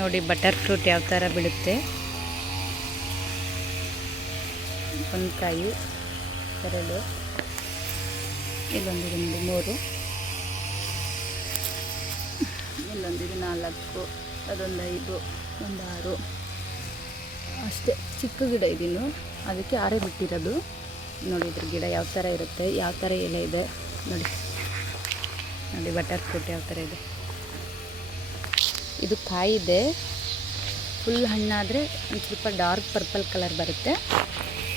ನೋಡಿ butter fruit ಯಾವ ಥರ ಬಿಡುತ್ತೆ. ಒಂದು ಕಾಯಿ, 2, ಇಲ್ಲೊಂದಿದೆ ನೋಡಿ 3, ಇಲ್ಲೊಂದಿದೆ 4, ಅದೊಂದು 5, ಒಂದು 6 ಅಷ್ಟೇ. ಚಿಕ್ಕ ಗಿಡ ಇದಿನ್ನು, ಅದಕ್ಕೆ 6 ಬಿಟ್ಟಿರೋದು. ನೋಡಿ ಇದ್ರ ಗಿಡ ಯಾವ ಥರ ಇರುತ್ತೆ, ಯಾವ ಥರ ಎಲೆ ಇದೆ ನೋಡಿ. ನೋಡಿ ಬಟರ್ ಫ್ರೂಟ್ ಯಾವ ಥರ ಇದೆ. ಇದು ಕಾಯಿದೆ. ಫುಲ್ ಹಣ್ಣಾದರೆ ಒಂದು ಸ್ವಲ್ಪ ಡಾರ್ಕ್ ಪರ್ಪಲ್ ಕಲರ್ ಬರುತ್ತೆ.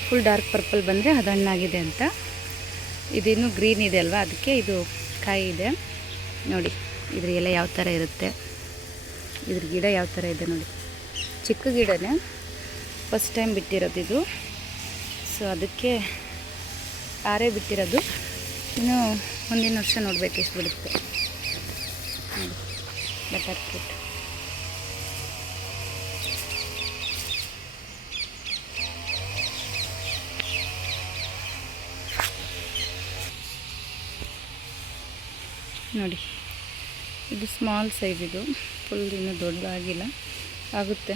ಫುಲ್ ಡಾರ್ಕ್ ಪರ್ಪಲ್ ಬಂದರೆ ಅದು ಹಣ್ಣಾಗಿದೆ ಅಂತ. ಇದಿನ್ನೂ ಗ್ರೀನ್ ಇದೆ ಅಲ್ವಾ, ಅದಕ್ಕೆ ಇದು ಕಾಯಿ ಇದೆ. ನೋಡಿ ಇದ್ರ ಎಲೆ ಯಾವ ಥರ ಇರುತ್ತೆ, ಇದ್ರ ಗಿಡ ಯಾವ ಥರ ಇದೆ ನೋಡಿ. ಚಿಕ್ಕ ಗಿಡನೇ, ಫಸ್ಟ್ ಟೈಮ್ ಬಿಟ್ಟಿರೋದು ಇದು. ಸೊ ಅದಕ್ಕೆ 6 ಬಿಟ್ಟಿರೋದು. ಇನ್ನು ಮುಂದಿನ ವರ್ಷ ನೋಡಬೇಕು ಎಷ್ಟು ಬಿಡುತ್ತೆ. ನೋಡಿ ಬಟರ್ ಫ್ರೂಟ್. ನೋಡಿ ಇದು ಸ್ಮಾಲ್ ಸೈಜ್, ಇದು ಫುಲ್ ಇನ್ನೂ ದೊಡ್ಡದಾಗಿಲ್ಲ, ಆಗುತ್ತೆ.